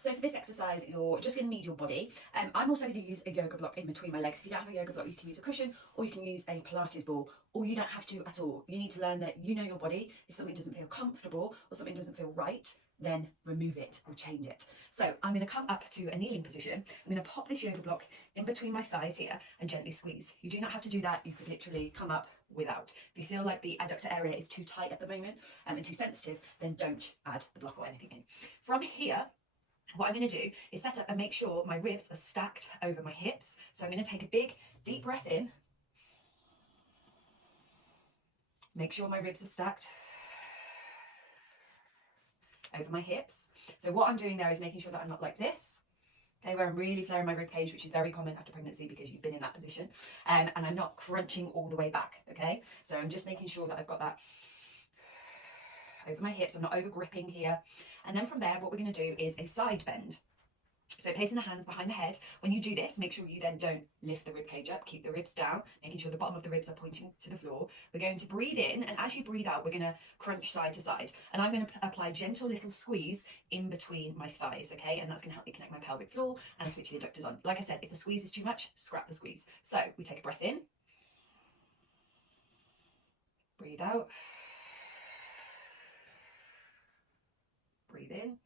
So for this exercise, you're just going to need your body. I'm also going to use a yoga block in between my legs. If you don't have a yoga block, you can use a cushion, or you can use a Pilates ball, or you don't have to at all. You need to learn that you know your body. If something doesn't feel comfortable or something doesn't feel right, then remove it or change it. So I'm going to come up to a kneeling position. I'm going to pop this yoga block in between my thighs here and gently squeeze. You do not have to do that. You could literally come up without. If you feel like the adductor area is too tight at the moment and too sensitive, then don't add the block or anything in. From here, what I'm going to do is set up and make sure my ribs are stacked over my hips. So I'm going to take a big, deep breath in. Make sure my ribs are stacked over my hips. So what I'm doing there is making sure that I'm not like this, okay, where I'm really flaring my rib cage, which is very common after pregnancy because you've been in that position, and I'm not crunching all the way back, okay? So I'm just making sure that I've got that over my hips. I'm not over gripping here. And then from there, what we're going to do is a side bend. So placing the hands behind the head. When you do this, make sure you then don't lift the rib cage up. Keep the ribs down, making sure the bottom of the ribs are pointing to the floor. We're going to breathe in, and as you breathe out, we're going to crunch side to side. And I'm going to apply gentle little squeeze in between my thighs, okay? And that's going to help me connect my pelvic floor and switch the adductors on. Like I said, if the squeeze is too much, scrap the squeeze. So we take a breath in. Breathe out. Breathe in.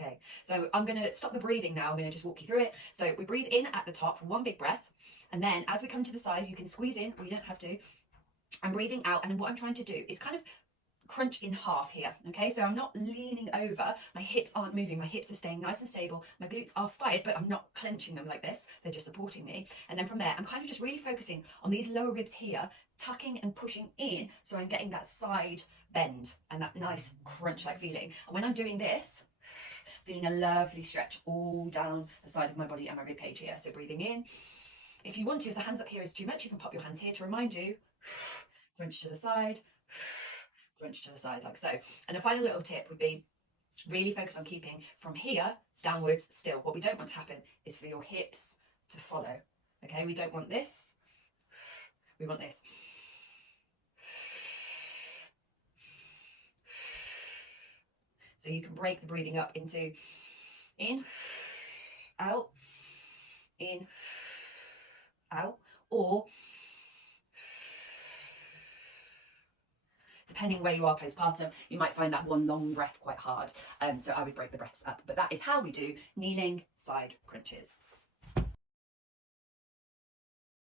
Okay, so I'm going to stop the breathing now. I'm going to just walk you through it. So we breathe in at the top for one big breath. And then as we come to the side, you can squeeze in, or you don't have to. I'm breathing out. And then what I'm trying to do is kind of crunch in half here. Okay, so I'm not leaning over. My hips aren't moving. My hips are staying nice and stable. My glutes are fired, but I'm not clenching them like this. They're just supporting me. And then from there, I'm kind of just really focusing on these lower ribs here, tucking and pushing in. So I'm getting that side bend and that nice crunch-like feeling. And when I'm doing this, feeling a lovely stretch all down the side of my body and my rib cage here. So breathing in. If you want to, if the hands up here is too much, you can pop your hands here to remind you. Crunch to the side, crunch to the side, like so. And a final little tip would be really focus on keeping from here downwards still. What we don't want to happen is for your hips to follow. Okay, we don't want this. We want this. So you can break the breathing up into in, out, or depending where you are postpartum, you might find that one long breath quite hard. So I would break the breaths up. But that is how we do kneeling side crunches.